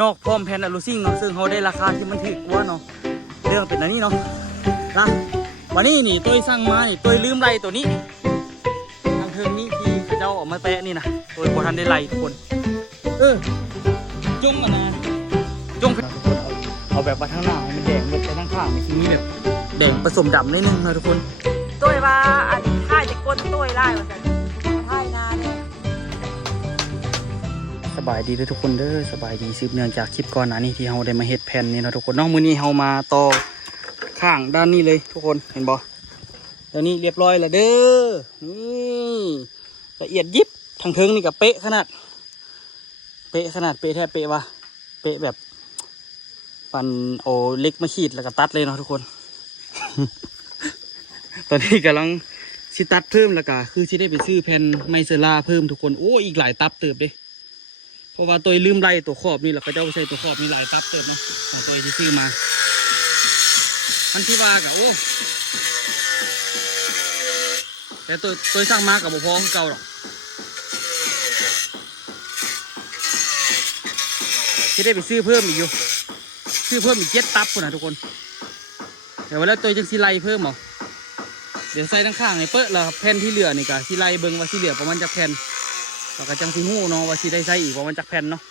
นอกพร้อมแผ่นอะลูซิ่งเนาะซึ่งเขาได้ราคาที่มันถูกกว่าเนาะเรื่องเป็นอันนี้เนาะนะวันนี้นี่ตัวสั่งมานี่ตัวลืมไล่ตัวนี้ทางเทิงนี้ที่เขาเจ้าออกมาแปะนี่นะตัวบอทันได้ไล่ทุกคนจุ้งกันนะจุ้งทุกคนเอาแบบมาทางหน้าให้มันแดงแบบไปทางข้างในที่นี้แบบแดงผสมดำนิดนึงนะทุกคนตัวว่าอันท่ายจะก้นตัวไล่มาสันท่ายนาเนี่ยสบายดีด้วยทุกคนเด้อสบายดีสืบเนื่องจากคลิปก่อนหน้านี้ที่เราได้มาเฮ็ดแผ่นนี่นะทุกคนน้องมือนี้เรามาต่อข้างด้านนี้เลยทุกคนเห็นบ่เดี๋ยวนี้เรียบร้อยแล้วเด้อนี่ละเอียดยิบทางเทิงนี่กับเป๊ะขนาดเป๊ะแทบเป๊ะวะเป๊ะแบบปั่นโอเล็กมาขีดแล้วก็ตัดเลยเนาะทุกคน ตอนนี้กำลังชิตัดเพิ่มแล้วก็คือที่ได้ไปซื้อแผ่นไมเซล่าเพิ่มทุกคนโอ้อีกหลายตับเติบเด้เพราะว่าตัวลืมไล่ตัวขอบนี่แหละเขาจะเอาไปใส่ตัวขอบนี่หลายตับเติบนี่ตัวที่ซื้อมามันที่ว่ากับโอ้แต่ตัวสร้างมากับบุพอคือเก่าหรอกที่ได้ไปซื้อเพิ่มอีกอยู่ซื้อเพิ่มอีก7 ตับคนนะทุกคนเดี๋ยวแล้วตัวจังสีไล่เพิ่มเอาเดี๋ยวใส่ทั้งข้างในเปิดแล้วแผ่นที่เหลือนี่กะสีไล่เบิ้งว่าสีเหลือประมาณจากแผ่นแล้วก็จังสีหูเนาะว่าสีได้ใส่อีกประมาณจากแผ่นเนาะ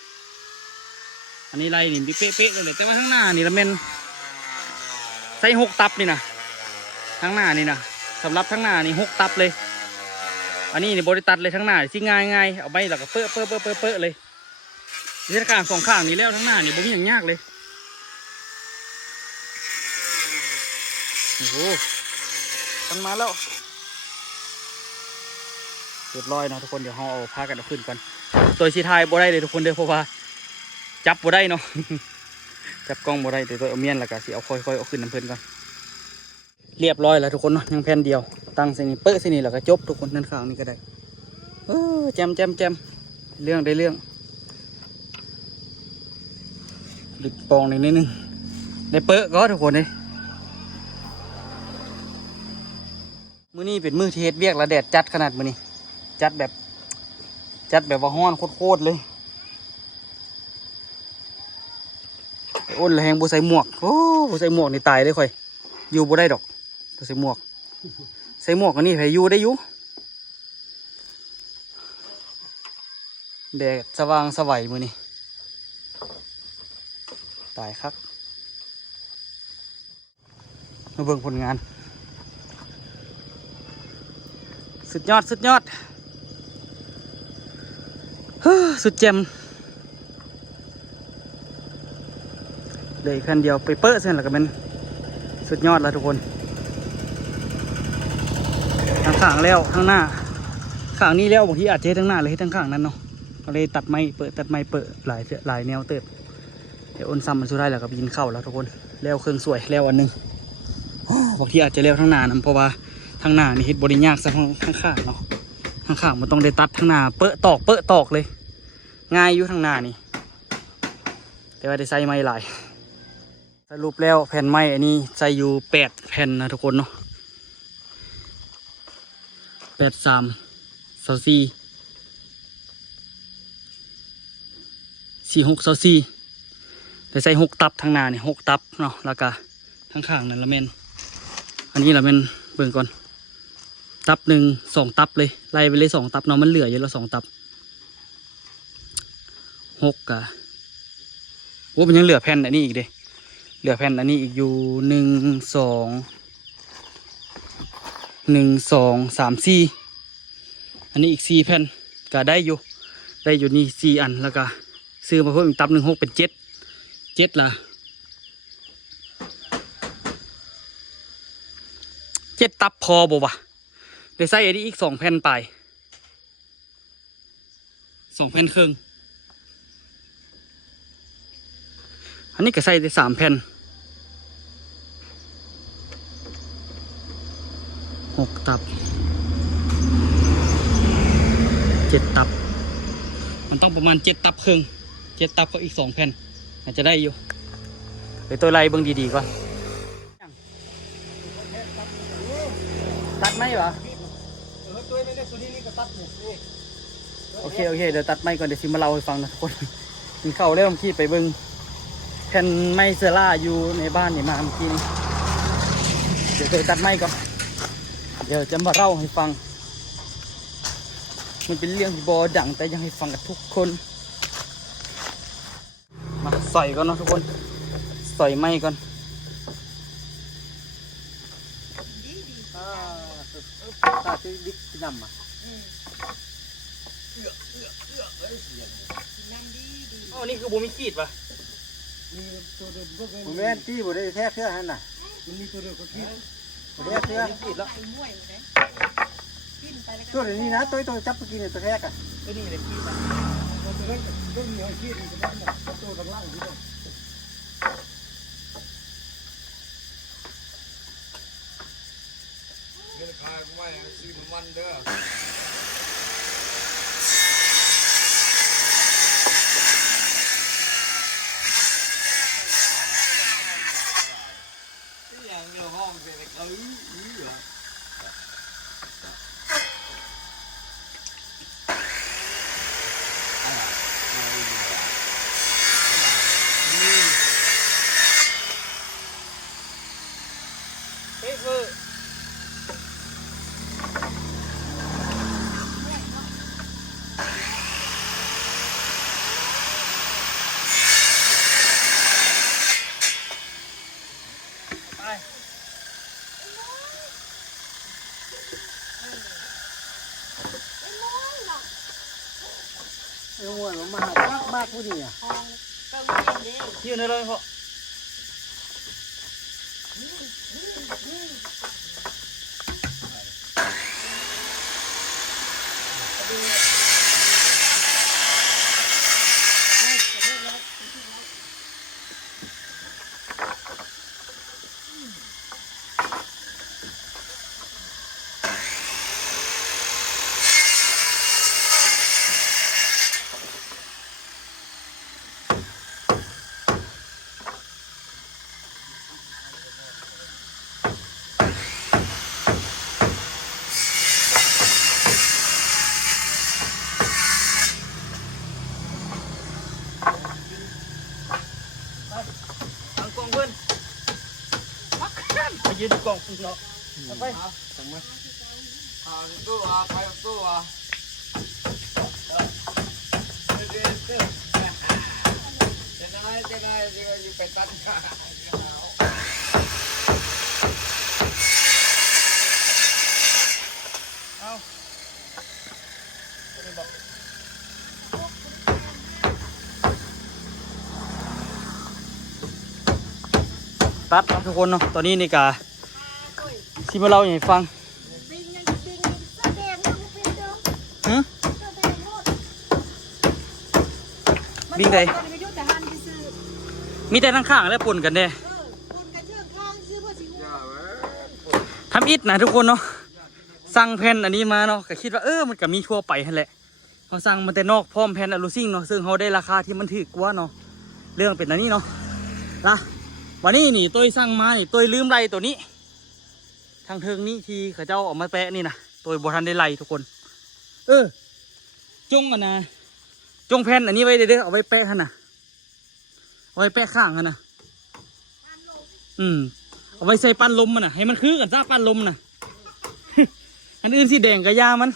อันนี้ไล่นี่เป๊ะๆเลยแต่ว่าข้างหน้านี่ละเมนใส่6 ตับนี่นะข้างหน้านี่นะสำหรับข้างหน้านี่6 ตับเลยอันนี้นี่บริตัดเลยทั้งหน้าสิง่ายเอาไปแล้วก็เปะเลยที่ข้าง2 ข้างนี่แล้วทั้งหน้านี่บ่มีอย่างยากเลยโอ้โหมันมาแล้วเรียบร้อยนะทุกคนเดี๋ยวเราเอาพากันเอาขึ้นก่อนตัวสีทายบ่ได้เลยทุกคนเด้อเพราะว่าจับบ่ได้เนาะ จับกล้องบ่ได้เดี๋ยวตัวเอาเมียนแล้วก็สิเอาค่อยๆเอาขึ้นน้ำเพลินก่อนเรียบร้อยแล้วทุกคนเนาะยังแผ่นเดียวตั้งเส้นนี้เป๊ะเส้นนี้แล้วก็จบทุกคนนั่นข้างนี้ก็ได้แจมเรื่องได้เรื่องหลุดปองนิดนึงได้เป๊ะก็ทุกคนเลยมื้อนี้เป็นมื้อที่เฮ็ดเวียกและแดดจัดขนาดมื้อนี้จัดแบบว่าร้อนโคตรเลยอ้นเลยแหงบ่ใส่หมวกโอ้บ่ใส่หมวกนี่ตายเลยค่อยอยู่บ่ได้ดอกบ่ใส่หมวกอันนี้ไผอยู่ได้อยู่แดดสว่างสวัยมื้อนี้ตายคักมาเบิ่งผลงานสุดยอดสุดแจ่มเลยคันเดียวไปเปิ้ลเส้นแล้วก็เป็นสุดยอดแล้วทุกคนทั้งข้างแล้วข้างหน้าข้างนี้แล้วบางทีอาจจะทั้งหน้าเลยทั้งข้างนั้นเนาะก็เลยตัดไม้เปิดหลายแนวเติบเดี๋ยวอ้นซ้ำมันสุดท้ายแล้วก็ยินเข้าแล้วทุกคนแล้วเครื่องสวยแล้วอันนึงบางทีอาจจะแล้วทั้งหน้านะเพราะว่าทั้งหน้านี่เฮ็ดบริยากซะข้างเนาะข้างมันต้องได้ตัดทั้งหน้าเปิดตอกเลยง่ายอยู่ทั้งหน้านี่แต่ว่าได้ใส่ไม้หลายสรุปแล้วแผ่นไม้อันนี้ใส่อยู่8 แผ่นนะทุกคนเนาะ8 3 24 46 24แต่ใส่6 ตับทางหน้านี่6 ตับเนาะแล้วก็ทางข้างนั่นละเมนอันนี้ละเมนเบิ่งก่อนตับ1 2 ตับเลยไล่ไปเลย2 ตับเนาะมันเหลืออยู่แล้ว2 ตับ6กะโอ้มันยังเหลือแผ่นอันนี้อีกเด้เหลือแผ่นอันนี้อีกอยู่1 2 3 4อันนี้อีก4 แผ่นก็ได้อยู่นี่4 อันแล้วก็ซื้อมาเพิ่มอีกตับ1 6เป็น7ละ7 ตับพอบ่วะเดี๋ยวใส่อันนี้อีก2 แผ่นไป2 แผ่นครึ่งอันนี้ก็ใส่ได้3 แผ่น6 ตับ7 ตับมันต้องประมาณ7 ตับครึ่ง7 ตับก็อีก2 แผ่นอาจจะได้อยู่ไปตัวไล่เบิ่งดีๆก่อนตัดไหมวะโอเคเดี๋ยวตัดไม้ก่อนเดี๋ยวซิมาเล่าให้ฟังนะทุกคน กินข้าวแล้วเมื่อกี้ไปเบิ่งแผ่นไม้เซล่าอยู่ในบ้านนี่มาเมื่อกี้นี้เดี๋ยวตัดไม้ก่อนเดี๋ยวจะมาเล่าให้ฟังมันเป็นเรื่องที่บอดังแต่ยังให้ฟังกับทุกคนมาใส่ก่อนเนาะทุกคนใส่ไม้ก่อนตาที่ดิกนำอ่ะ อ๋อนี่คือบูมีขีดป่ะ ผมแม่นที่บ่ได้แท้เสื้อหั่นน่ะ มันมีตัวเดียวก็คิด บ่ได้เสื้อ มีขีดแล้ว ตัวนี้นะตัวจับเมื่อกี้เนี่ยตัวแท้อ่ะ ก็นี่เลยขีดป่ะ ตัวนั้นก็มีให้คิดมันก็ได้ตัวข้างล่างที่ต้อง เงินคายไม่ซื้อมันเด้ออย่างเดียวห้องเป็นเขาเหรอเฮ้ยคือไป เออว่ามามากผู้นี้อ่ะ ยืนได้เลยพ่อทางกองเพื่อนไปยืนกองเนาะไป ตัวไปตัวจะได้อยู่ไปตัดขา เอาตัดครับทุกคนเนาะตอนนี้นี่กาที่มาเล่าให้ฟังฮะบิงใดมีแต่ทั้งข้างและปุ่นกันเด้ทำอิดนะทุกคนเนาะสั่งแผ่นอันนี้มาเนาะก็คิดว่ามันก็มีทั่วไปนั่นแหละเขาสั่งมาแต่นอกพร้อมแผ่นอะลูซิ่งเนาะซึ่งเขาได้ราคาที่มันถูกกว่าเนาะเรื่องเป็นอันนี้เนาะนะวันนี้นี่ตัวสั่งมานี่ตัวลืมไล่ตัวนี้ทางเทิงนี้ที่เขาเจ้าออกมาแปะนี่นะตัวบทันได้ไล่ทุกคนจงกันนะจงแผ่นอันนี้ไว้เด้อเอาไว้แปะท่านนะเอาไว้แปะข้างท่านนะเอาไว้ใส่ปั้นลมมันนะให้มันคือกันซะปั้นลมนะ อันอื่นสีแดงกับยามัน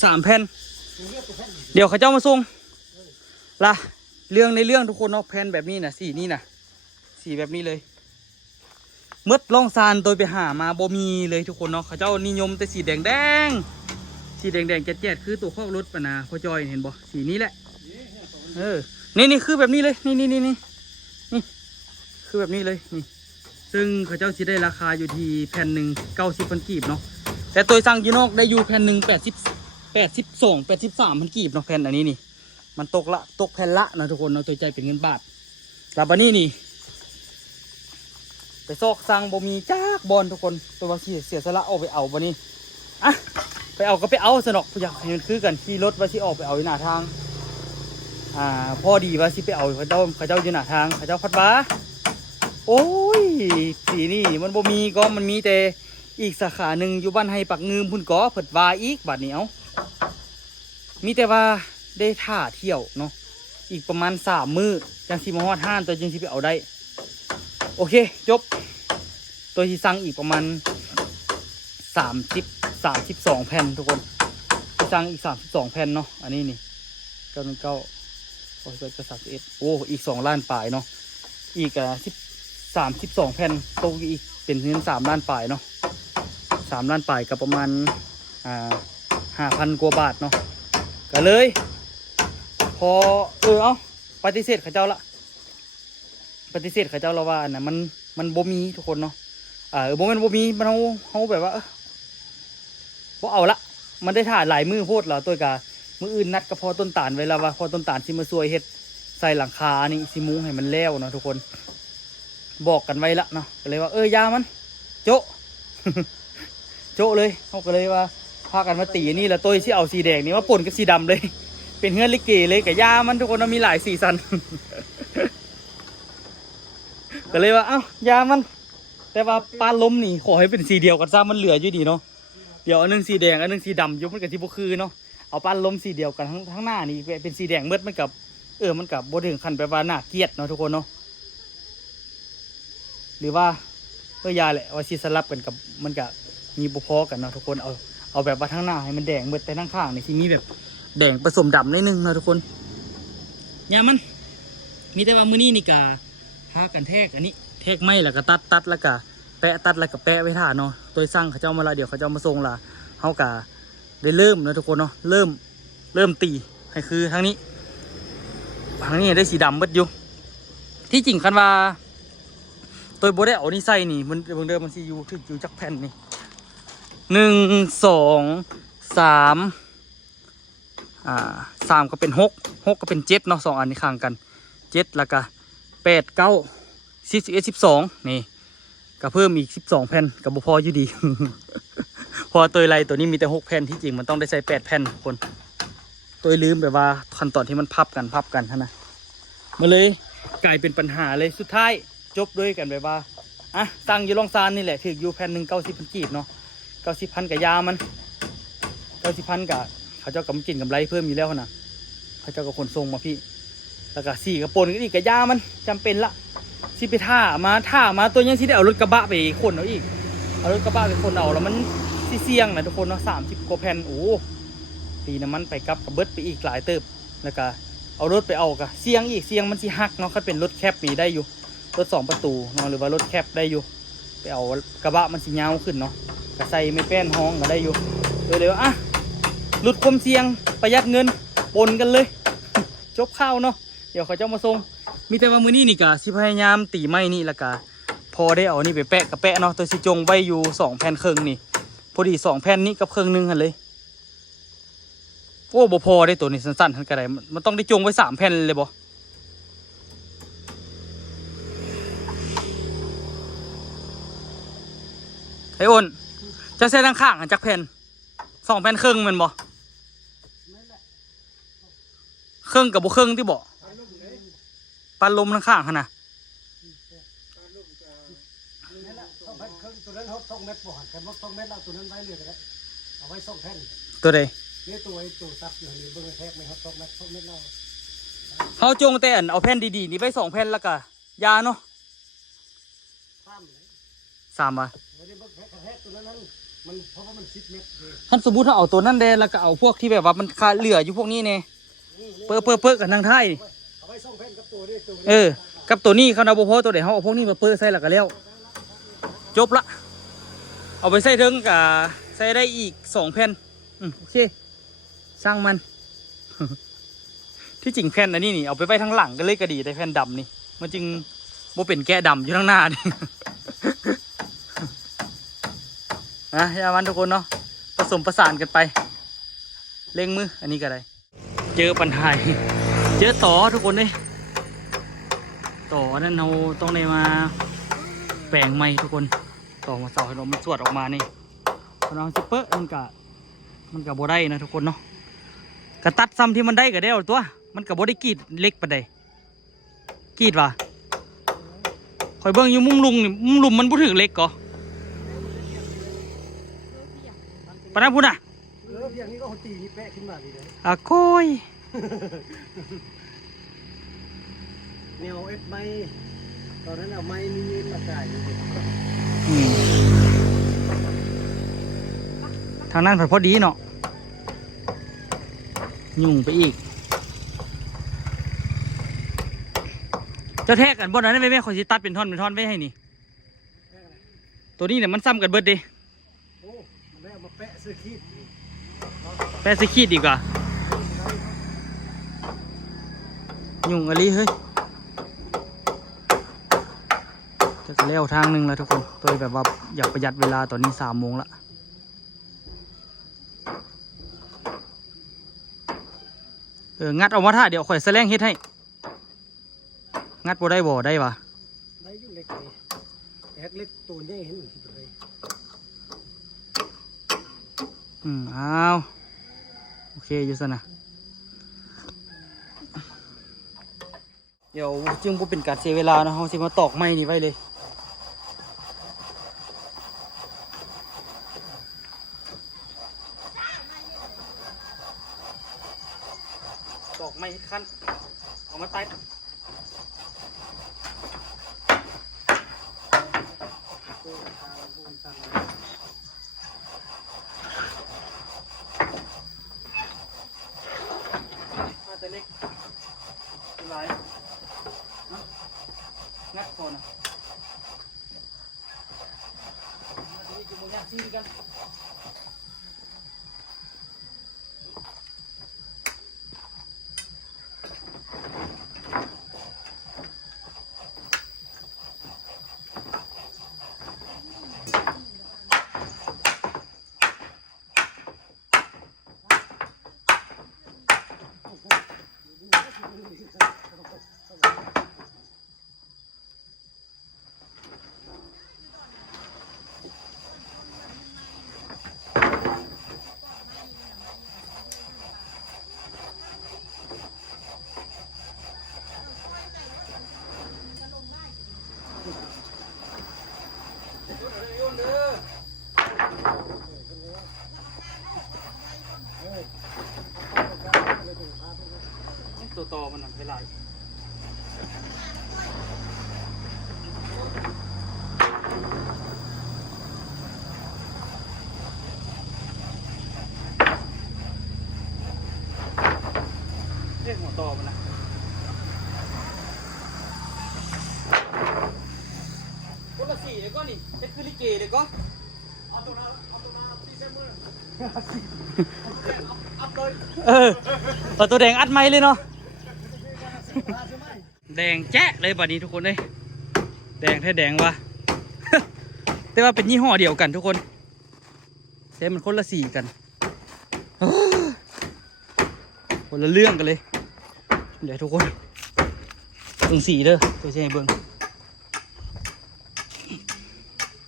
3 แผ่นเดี๋ยวเขาเจ้ามาส่งล่ะเรื่องในเรื่องทุกคนเนาะแผ่นแบบนี้นะสีนี่นะสีแบบนี้เลยเมื่อล่องซานโดยไปหามาบ่มีเลยทุกคนเนาะเขาเจ้านิยมแต่สีแดงแดงสีแดงแดงแจ๊ดๆคือตัวข้อรถปะนาพ่อจอยเห็นบ่สีนี้แหละนี่คือแบบนี้เลยนี่คือแบบนี้เลยนี่ซึ่งเขาเจ้าสิได้ราคาอยู่ที่แผ่นหนึ่ง90,000 กีบเนาะแต่ตัวสั่งยูนอกได้อยู่แผ่นหนึ่ง83,000 กีบเนาะแผ่นอันนี้นี่มันตกแผ่นละนะทุกคนเนาะตัวใจเป็นเงินบาทแล้วบัดนี้นี่ไปซอกสั่งบ่มีจากบอลทุกคนตัวว่าเสียสละออกไปเอาบัดนี้อ่ะไปเอาก็ไปเอาสนอกอยากให้มันคือกันขี่รถว่าสิออกไปเอาอยู่หน้าทางพอดีว่าสิไปเอาเขาเจ้าอยู่หน้าทางเขาเจ้าพัดบ้าโอ้ยสีนี่มันบ่มีก็มันมีแต่ อีกสาขาหนึ่งอยู่บ้านไฮปักงืมพุ่นก้อเผิดว่าอีกบัดนี้เอามีแต่ว่าได้ท่าเที่ยวเนาะอีกประมาณ3 มื้อจังสิมาฮอดห้านตัวจึงสิไปเอาได้โอเคจบตัวที่สั่งอีกประมาณ32 แผ่นทุกคนสั่งอีก32 แผ่นเนาะอันนี้นี่919โอ้ยก็31โอ้อีก2 ล้านปลายเนาะอีก32 แผ่นตกอีกเป็นเงิน3 ล้านปลายเนาะ3 ล้านปลายกับประมาณ5,000 กว่าบาทเนาะก็เลยพอเอาปฏิเสธเขาเจ้าละปฏิเสธเขาเจ้าเราว่าอันนั้นมันบ่มีทุกคนเนาะบ่แม่นบ่มีมันเฮาแบบว่าบ่เอาละมันได้ถ่ายหลายมือโพดแล้วตัวกะมืออื่นนัดกับพอต้นตาลไว้แล้วว่าพอต้นตาลสิมาช่วยเฮ็ดใส่หลังคานี่สิมุงให้มันแล้วเนาะทุกคนบอกกันไว้ละเนาะก็เลยว่ายามันโจะ โจะเลยเขาก็เลยว่าพากันมาตีนี่แล้วตัวที่เอาสีแดงนี่มาป่นกับสีดำเลย เป็นเฮือนลิเกเลยกับยามันทุกคนมีหลายสีสัน ก็เลยว่าเอ้ายามันแต่ว่าปลาล้มนี่ขอให้เป็นสีเดียวกันซะมันเหลืออยู่ดีเนาะเดี๋ยวอันนึงสีแดงอันนึงสีดำยกมันกับที่บุคือเนาะเอาปลาล้มสีเดียวกันทั้งหน้านี่เป็นสีแดงเมืดมันกับมันกับโบถึงขั้นแบบว่าน่าเกลียดเนาะทุกคนเนาะหรือว่ายาแหละว่าสีสลับกันกับมันกับมีบุพอกันเนาะทุกคนเอาแบบว่าทั้งหน้าให้มันแดงเมืดแต่ทั้งข้างนี่ที่มีแบบแดงผสมดำนิดนึงนะทุกคนยามันมีแต่ว่ามือนี้นี่กาพากันแทกอันนี้แทกไม้แล้วก็ตัดแล้วก็แปะตัดแล้วก็แปะไว้ท่าเนาะโดยสร้างเขาเจ้ามาละเดี๋ยวเขาเจ้ามาทรงละเขากาได้เริ่มนะทุกคนเนาะเริ่มตีให้คือทางนี้ได้สีดำเบิดอยู่ที่จริงคันว่าตัวโบได้เอานี่ใส่นี่มันบางเดิมมันซีอยู่ถึงอยู่จักแผ่นนี่1 2 3 3ก็เป็น6ก็เป็น7เนาะ2 อันนี้ข้างกัน7แล้วก็8 9 10 11 12นี่ก็เพิ่มอีก12 แผ่นกับบุพออยู่ดี พอตัวไรตัวนี้มีแต่6 แผ่นที่จริงมันต้องได้ใส่8 แผ่นคนตัวลืมแบบว่าขั้นตอนที่มันพับกันนะมาเลยกลายเป็นปัญหาเลยสุดท้ายจบด้วยกันแบบว่าตั้งอยู่ลองซานนี่แหละถืออยู่แผ่นหนึ่ง90,000 กีบเนาะ90,000กับยามัน90,000กับเขาเจ้ากำกินกำไรเพิ่มอยู่แล้วนะเขาเจ้าก็ขนส่งมาพี่แล้วก็4กระปนอีกกับยามันจำเป็นละสิไปท่ามาตัวยังที่ได้เอารถกระบะไปขนเอาอีกเอารถกระบะไปขนเอาแล้วมันเสี่ยงนะทุกคนเนาะ30 กว่าแผ่นโอ้ตีน้ำมันไปกับเบิดไปอีกหลายเติบแล้วก็เอารถไปเอากับเสี่ยงมันสิหักเนาะคันเป็นรถแคปมีได้อยู่รถ2 ประตูเนาะหรือว่ารถแคปได้อยู่ไปเอากระบะมันสิยาวขึ้นเนาะก็ใส่ไม่แป้นห้องก็ได้อยู่เลยว่าลดความเสี่ยงประหยัดเงินปนกันเลย จบข้าวเนาะเดี๋ยวเขาจะมาส่งมีแต่ว่ามือนี้นี่กะสิพยายามตีไม้นี่ละกะพอได้เอานี่ไปแปะกับแปะเนาะตัวสิจงไว้อยู่2 แผ่นครึ่งนี่พอดี2 แผ่นนี้กับครึ่งนึงกันเลยโอ้บ่พอได้ตัวนี้สั้นๆทันกระไรมันต้องได้จงไว้3 แผ่นเลยบ่ไอ้อ้นจะใส่ทั้งข้างจักแผ่น2 แผ่นครึ่งมันบ่ครึ่งกับบ่ครึ่งที่บ่ปันลมทั้งข้างขนาดตัวนั้นเขา2 เมตรบ่หันกันว่า2 เมตรเอาตัวนั้นไว้เรื่อยกันเอาไว้2 แผ่นตัวใดนี่ตัวซับอยู่นี่เบิ่งแทกไหมครับ2 เมตรเราเขาจงแต่เอาแผ่นดีๆนี่ไป2 แผ่นแล้วก็ยาเนาะ3 ว่ะไม่ได้เบิ่งแทกตัวนั้นมันเพราะว่ามัน10 เมตรท่านสมมุติถ้าเอาตัวนั้นเดแล้วก็เอาพวกที่แบบว่ามันคาเหลืออยู่พวกนี้เนี่ยเปิ้กันทางไทยเอาไว้2 แผ่นกับตัวนี้กับตัวนี้เขาเอาพวกตัวเดี๋ยวเขาเอาพวกนี้มาเปิ้ใส่แล้วก็แล้วจบละเอาไปใส่ถึงกับใส่ได้อีก2 แผ่นโอเคสร้างมัน ที่จริงแผ่นอันนี้นี่เอาไปไว้ทั้งหลังก็เลยก็ดีแต่แผ่นดำนี่มันจึงโมเป็นแกะดำอยู่ทั้งหน้านี่ ยามันทุกคนเนาะผสมประสานกันไปเล่งมืออันนี้ก็ได้เจอปัญหาเจอต่อทุกคนเลยต่อนั้นเราต้องได้มาแปลงไม้ทุกคนต่อมาเสาให้เรามันสวดออกมานี่เราจะเปะมันกับโบได้นะทุกคนเนาะกระตัดซ้ำที่มันได้ก็ได้ตัวมันกับโบได้กรีดเล็กปะใดกรีดว่ะคอยเบิ้งอยู่มุ้งลุงนี่มุ้งลุมมันพูดถึงเล็กก่อ ปะนะพุ่นอ่ะ เพียงนี้ก็ตีนี่แปะขึ้นมาดีเลย อ่ะโก้ย แนวเอฟไม้ตอนนั้นเอาไม้มีเงินมาจ่ายอยู่ดิ อืมทางนั้นพอดีเนาะยุ่งไปอีกเจ้าแทกกันบนนั้นไม่ขอสิตัดเป็นท่อนไว้ให้นี่ตัวนี้เนี่ยมันซ้ำกันเบิดดิ โอ้มันได้เอามาแปะซื้อคีด แปะสขีดดีกว่ายุ่งอะไรเฮ้ยจะเลี้ยวทางหนึ่งแล้วทุกคนตัวแบบว่าอยากประหยัดเวลาตอนนี้3 โมงละงัดออกมาท่าเดี๋ยวข่อยแสลงเฮ็ดให้งัดบ่ได้ได้ปะ ได้อยู่เล็กเลยแอกเล็กตัวนี้เห็นเหมือนที่ตัวเลย อ้าวโอเคอยู่ซะนะเดี๋ยวจึงบ่เป็นการเสียเวลานะเราสิมาตอกไม้นี่ไว้เลยตอกไม้เฮ็ดขั้นเอามาตัดเล็กหลายงัดก่อนนะนี่คือมึงงัดซีกันตัวต่อมันเวลาเรียกหัวต่อมันนะคนละสีเลยก็นี่เป็นคือลิเกเลยก็เอาตัวมาตีเซมเมอร์เอาตัวแดงอัดไม้เลยเนาะแดงแจ๊ะเลยบัดนี้ทุกคนเลยแดงแท้แดงวะ แต่ว่าเป็นยี่ห้อเดียวกันทุกคนแต่มันคนละสีกัน คนละเรื่องกันเลยเดี๋ยวทุกคนเบิ่งสีเด้อตัวเช่เบิ่ง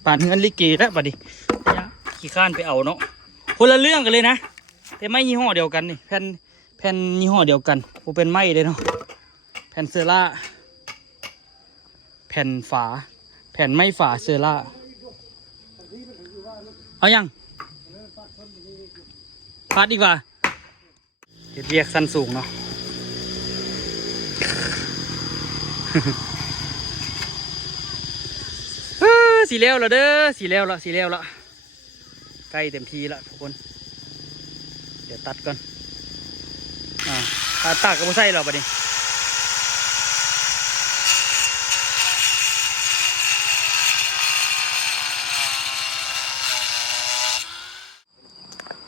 ป่านเงินลิเกแล้วบัดนี้ขี้ข้านไปเอาเนาะคนละเรื่องกันเลยนะแต่ไม่ยี่ห้อเดียวกันนี่แผ่นยี่ห้อเดียวกันผมเป็นไม้เลยเนาะแผ่นเซอร่าแผ่นฝาแผ่นไม้ฝาเซอร่าเอายังฟาดดีกว่าเฮ็ดเรียกสั้นสูงเนาะ สีแล้วละเด้อสีแล้วละใกล้เต็มทีละทุกคนเดี๋ยวตัดก่อนตัดกับผู้ใส่เราปะนี่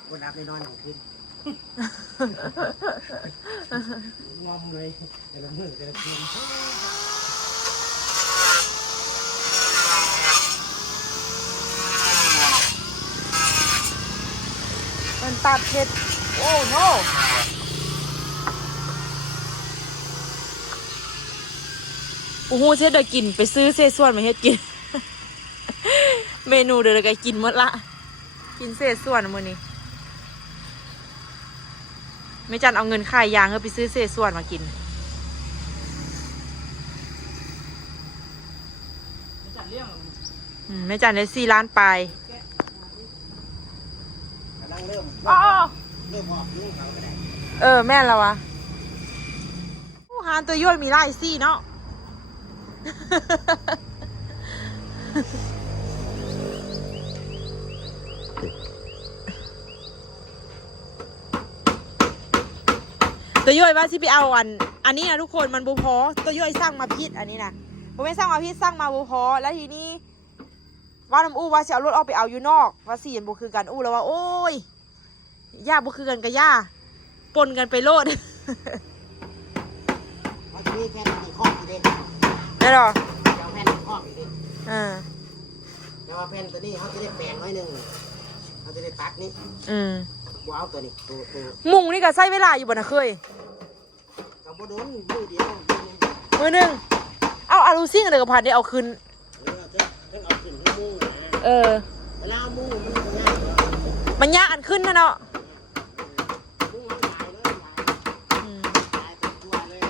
คนนับได้น้อยหน่อยขึ้นงอมเลยแต่ละมือแต่ละคืน มันตัดเผ็ดโอ้โนโอ้โหเช็ดเดี๋ยวกินไปซื้อเศษส่วนมาเฮ็ดกิน เมนูเดี๋ยวก็กินหมดละกินเศษส่วนมื้อนี้ไม่จันเอาเงินค่ายยางเพื่อไปซื้อเศษส่วนมากินไม่จันได้4 ล้านปลาย กำลัง เริ่ม อ๋อ เริ่มออกลูกเขาก็ได้ แม่นแล้ววะหานตัวย่อยมีไล่ซี่เนาะ ตัวย่อยว่าที่ไปเอาอันนี้นะทุกคนมันบุพอตัวย่อยสร้างมาพิษอันนี้นะผมไม่สร้างมาพิษสร้างมาบุพอแล้วทีนี้ว่าน้ำอู้ว่าจะเอารถออกไปเอาอยู่นอกว่าสี่บุคือกันอู้แล้วว่าโอ้ยย่าบุคือกันกับย่าปนกันไปโลด เอาทีนี้แผ่นในข้ออีกเด้ ได้หรอ เดี๋ยวแผ่นในข้ออีกเด้ เดี๋ยวว่าแผ่นตัวนี้เขาจะได้แปลงน้อยหนึ่งเขาจะได้ตัดนี่บัวเอาตัวนี้ตัว มุงนี่ก็ใช้เวลาอยู่บ่นะเคย กับบัวโดนมือเดียว มือหนึ่งเอาอารูซิ่งอะไรกับพันได้เอาคืน เพิ่งเอาขึ้นให้มุ้งนะ เวลามุ้งมันง่าย มันยากอันขึ้นนะเนาะ มุ้งมันลายเลยลายเป็นตัวเลย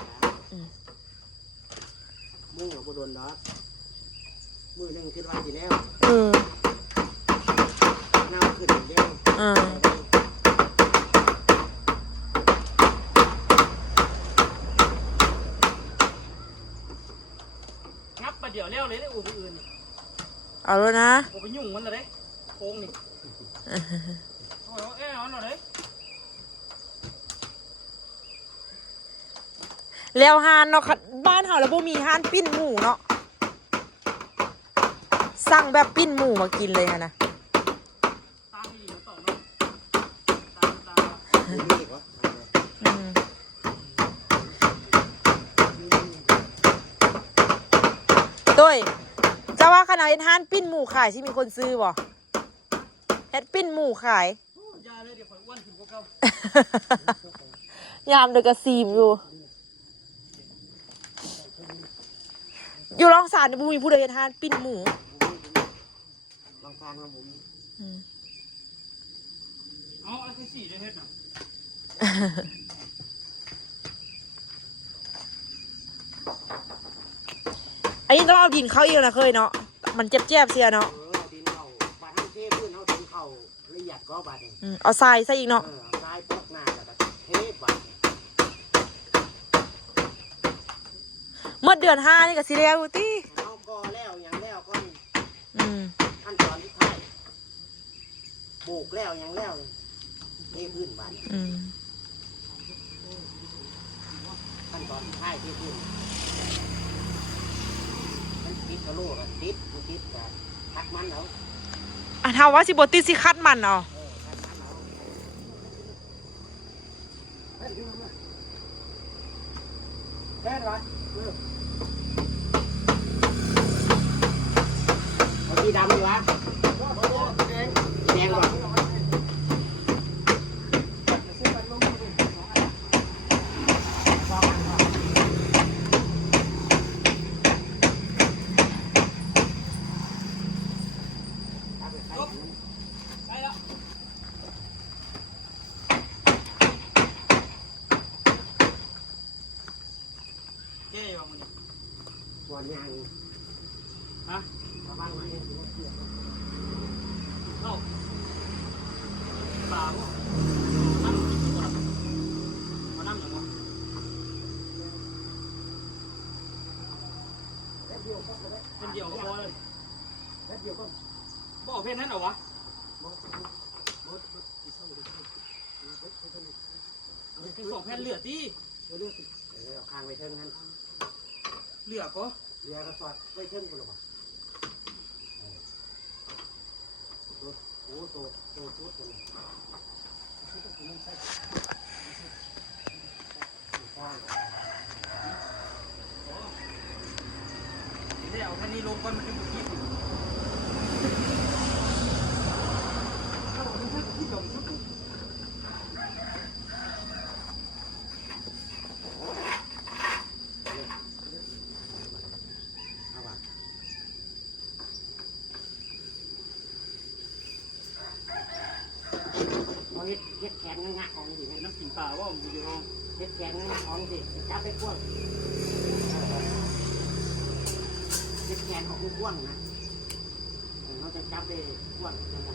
มุ้งกับบัวโดนดอกมือหนึ่งคิดว่าสิแล้วเน่าขึ้นเดียว งับมาเดี๋ยวเลี้ยวเลยได้อู่อื่น เอาแล้วนะ อู่ไปยุ่งมันเลยโค้งนี่โอ้ยเอ๊ะเอาหน่อยเลย แล้วฮานเนาะบ้านเฮาแล้วบ่มีฮานปิ้นหมูเนาะสั่งแบบปิ้นหมูมากินเลยนะ ตามอีกต่อเนาะตาม มีอีกวะ ตุ้ยจะว่าขนาดเฮ็ดฮานปิ้นหมูขายที่มีคนซื้อบ่เฮ็ดปิ้นหมูขาย ยาเลยเดี๋ยวข่อยอ้วนถึงพวกเก่าย ามเด็กกระซีมอยู่รองสารในบุมีผู้ใดเฮ็ดฮานปิ้นหมู ลองทานของผม เอาอันที่สี่เลยเฮ็ดน่ะ อันนี้ต้องเอาดินเข้าอีกนะเคยเนาะมันเจ็บๆเสียเนาะ ดินเขาบาดให้เทพื้นเขาดินเขาละเอียดก็บาดนี่ เอาทรายใส่อีกเนาะ ทรายพวกหน้าแล้วก็เทบาด เมื่อเดือน5นี่ก็สิแล้วติ เขาก็แล้วอย่างแล้วก็ ขั้นตอนที่ท้ายปลูกแล้วยังแล้วเทพื้นบาดขั้นตอนที่ท้ายเทพื้นมันติดกระโหลกอะติดกับทักมันเอา เท่าว่าสิบ่ติดสิคัดมันเอา ทักมันเอาแค่ไรเอาสีดำดีวะแดงก่อนไปแล้วเจ๊บอกมันนี่ ส่วนยาง ฮะ ระวังไว้ให้ถือว่าเสีย เอ้าปลาบ่นั่งกินก่อนมานั่งอย่างวะ เป็นเดียวก็พอเลย แล้วเดี๋ยวก็ บอกเพลงนั้นเหรอวะเป็นสองแผ่นเหลือที่ เลือกสิเอาคางไปเทิงนั้น เหลือก็ เรือกระสอดไปเทิงกูหรอวะโอ้ตัวชุดตัวนี้ เดี๋ยวเอาแค่นี้ลงก่อนมันจะบุกที่เฮ็ดแขนงักของสิ น้ำกินปลาว่ามันอยู่ห้อง เฮ็ดแขนงักของสิจับไปกว้างเฮ็ดแขนของกว้างนะเราจะจับไปกว้างจังหวะ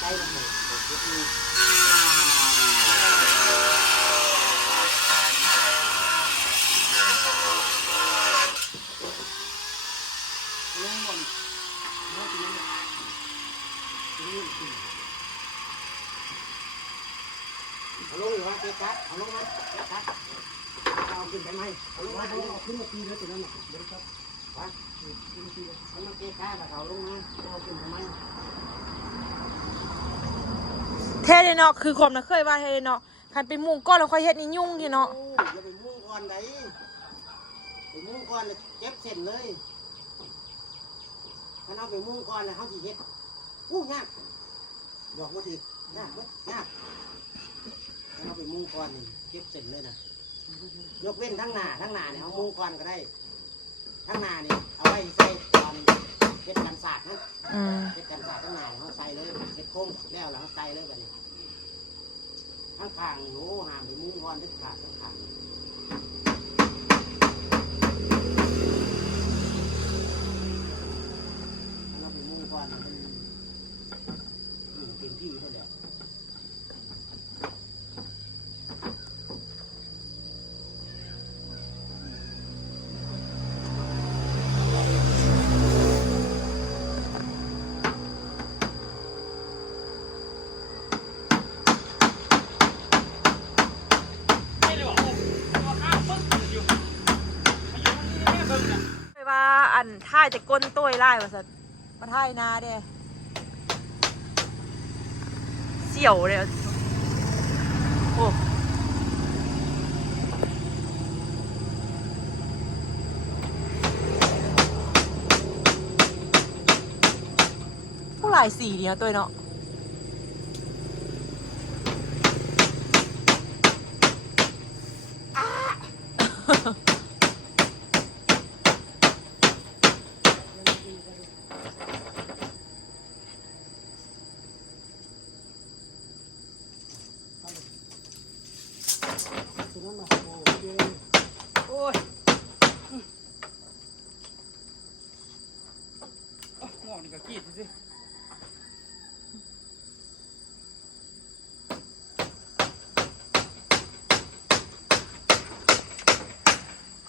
ใส่ลงไปเก็บมือลงก่อนเอาลงอยู่ว่าเก็บกัดเอาลงมาเก็บกัดเอาขึ้นไปไหมเอาลงมาเอาขึ้นมาตีแล้วตัวนั้นเดี๋ยวครับวะมันมาเก็บกัดเอาลงมาเอาขึ้นไปไหม เทเลยเนาะคือความน่ะเคยว่าเทเลยเนาะคันไปมุงก้อนแล้วค่อยเฮ็ดนี่ยุ่งทีเนาะ อย่าไปมุ่งก่อนไหนไปมุ่งก่อนเลยเจ็บเส้นเลยถ้าเอาไปมุ่งก่อนเลยเขาสิเฮ็ดยากบอกว่าถือยากยากถ้าเอาไปมุ่งก่อนนี่เจ็บเส้นเลยนะยกเว้นทั้งหน้าเนี่ยเอามุ่งก่อนก็ได้ทั้งหน้านี่เอาไว้ใส่ตอนเฮ็ดกันศาสตร์นะเฮ็ดกันศาสตร์ทั้งหน้าเขาใส่เลยเฮ็ดโค้งแล้วแล้วเขาใส่เลยแบบนี้ทั้งข้างโอ้ห้ามไปมุ่งก่อนเด็ดขาดทั้งข้างเราไปมุ่งก่อนมันเต็มที่เท่าไหร่ ไปว่าอันท่ายจะก้นต้วยไล่ว่าสันมาท่ายนาเด้เสี่ยวเลยโอ้ผู้หลายสีดีนะตัวเนาะโอ้ยหม้อนี่ก็กรีดสิ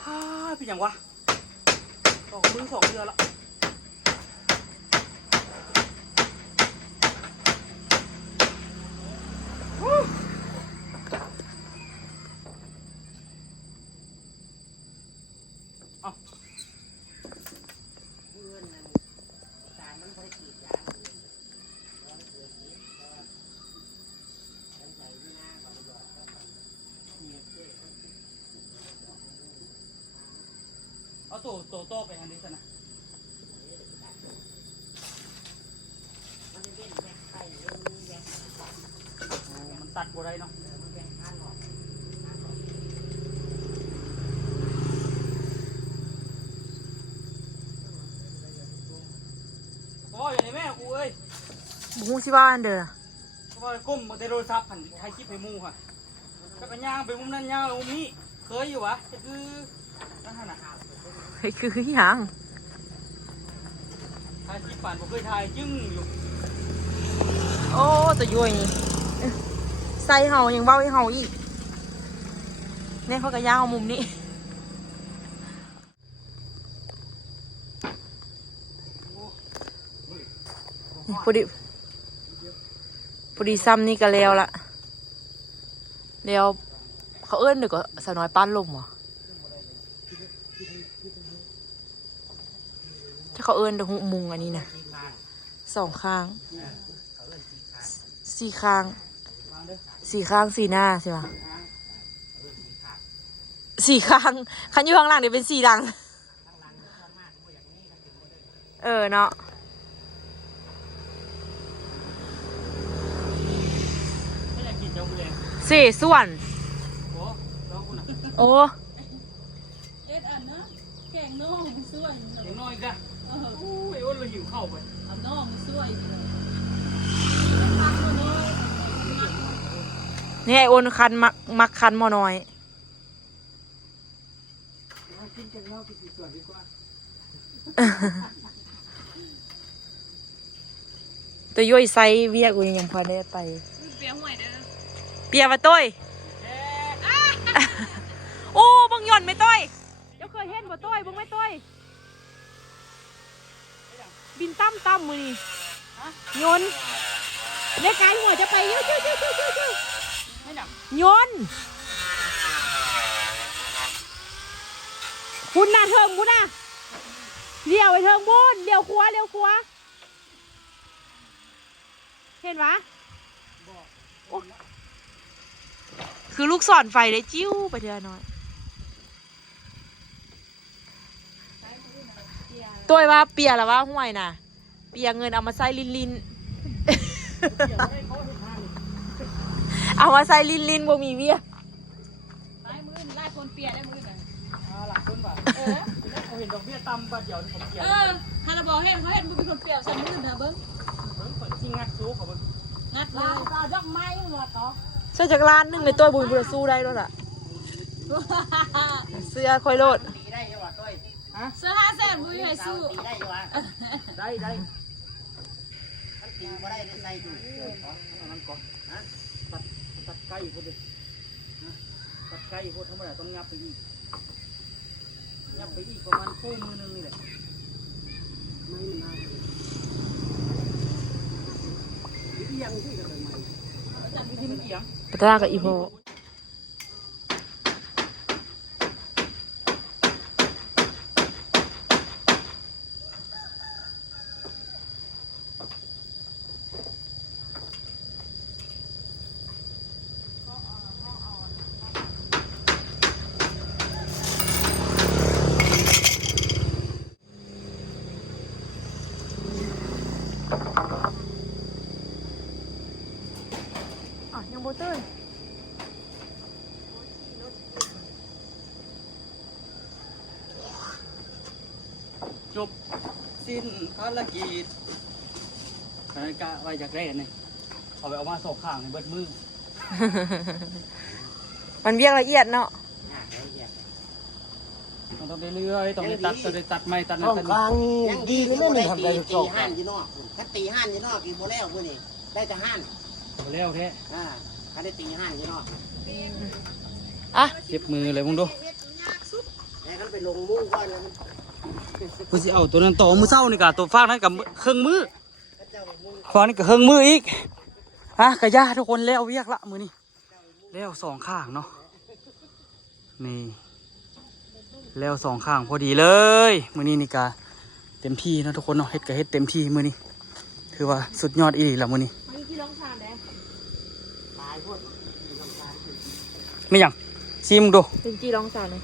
ฮ่าเป็นอย่างวะ2 มื้อ 2 เดือนละเอาโตไปทางนี้สินะมันตัดบ่ได้เนาะโอ้ยอย่างนี้แม่กูเอ้ย บุ้งชิบ้านเด้อ เพราะว่าก้มมาแต่โทรศัพท์หันถ่ายคลิปให้หมู่ค่ะก็กระย่างไปมุมนั้นย่างไปมุมนี้เคยอยู่วะก็คือนั่นน่ะ เฮ้ยคือหยัง ถ่ายคลิปปั่นผมเคยถ่ายจึ้งอยู่ โอ้ตัวย่อยนี่ใส่เห่ายังเบ้าให้เห่าอีกเนี่ยเขาก็ย่างเอามุมนี้พอดีซ้ำนี่ก็แล้วละแล้วเขาเอื้อนเด็กก็สาวน้อยป้านลมเหรอถ้าเขาเอื้อนเด็กหุมุงอันนี้นะ2 ข้าง 4 ข้าง 4 ข้าง 4 หน้าใช่ไหม4 ข้างคันอยู่ข้างหลังเดี๋ยวเป็น4 ดังเนาะไม่อยากกินเจ้ากูเลย 4 ส่วน โอ้แล้วคุณอ่ะ โอ้ เอ็ดอันนะแกงน่องมันส่วย เด็กน้อยกันอู้ยอ้นเราหิวข้าวไป เอาน่องมันส่วยพักมาเลย นี่ไอโอนคันมักคันหมอน้อย กินกันแล้วกินส่วนดีกว่า แต่ ตัวย่อยไซเวียกูยังพอได้ไป เปียห่วยเด้อ เปียมาต้อยโอ้บังหย่อนไม่ต้อยเดี๋ยวเคยเห็นบ่ต้อยบังไม่ต้อยบินตั้มมือนี่ยนเล็กไก่หัวจะไปเยอะยนคุณน่ะเทิงคุณน่ะเลี้ยวไปเทิงบุญเลี้ยวขวาเห็นปะโอ้คือลูกศรไฟได้จิ้วไปเถอะหน่อยตัวว่าเปียแล้วว่าห่วยน่ะเปียเงินเอามาใส่ลินเอามาใส่ลินบ่มีเวีย ไล่มือไล่คนเปียได้มือน่ะ หลักคนว่าเขาเห็นดอกเบี้ยต่ำบาทเดียวนี่ผมเกี่ยว ฮานาบอกเห็นเขาเห็นมือเป็นคนเปียใส่มือน่ะเบิ้ง เพิ่งเปิดที่งัดซูเขาเบิ่ง งัดเลยดอกไม้หัวต่อ เสื้อจากร้านหนึงในตัวบุญบุรสู้ได้ด้วยล่ะเสื้อคอยโลด ตีได้ยังวะต้อย เสื้อ500,000มือให้สู้ ตีได้ยังวะ ได้ มันตีก็ได้ได้ใส่ดู มันก่อนตัดใกล้พอดีตัดใกล้พอธรรมดาต้องงับไปอีกประมาณคู่มือนึงนี่แหละ ไม่มาอีหยังที่ก็เป็นไม้ ที่มันเอียง ปะตากับอีโพยังโบตื่น จบสิ้นภารกิจขณะกะไว้จากแรกนี่เอาไปเอามาสอบข้างในเบิดมือ มันเวียงละเอียดเนาะ มันต้องได้เรื่อยต้องได้ตัดไม้ตัดนั่น ต้อง ตัด กลาง ยัง ดี ดี นี่ ที่ ไม่ ไม่ มี ได้ ทำ ตี ได้ทุก ตี สอง ห้านอยู่นอกถ้าตีห้านอยู่นอกอีโมแล้วมื้อนี่ได้แต่ห้าน แล้วแค่ ถ้าได้ตีห้านอยู่นอก อ่ะ เจ็บมือเลยมึงดู แล้วก็ไปลงมุ้งก่อนแล้วมัน กูสิเอาตัวนั้นต่อมือเศร้านี่กะตัวฟากนั้นกับเครื่องมือ ก็เจ้าไปมุ้ง ฟางนี่กับเครื่องมืออีกฮะกะย่าทุกคนแล้วเวียกละมือนี่แล้วสองข้างเนาะนี่แล้วสองข้างพอดีเลยมือนี้นี่กะเต็มที่เนาะทุกคนเนาะเฮ็ดกะเฮ็ดเต็มที่มือนี้ถือว่าสุดยอดอีหลีละมือนี้ มันที่ร้องทานได้ ตายพวก ไม่หยังชิมดู เป็นจีร้องทานเลย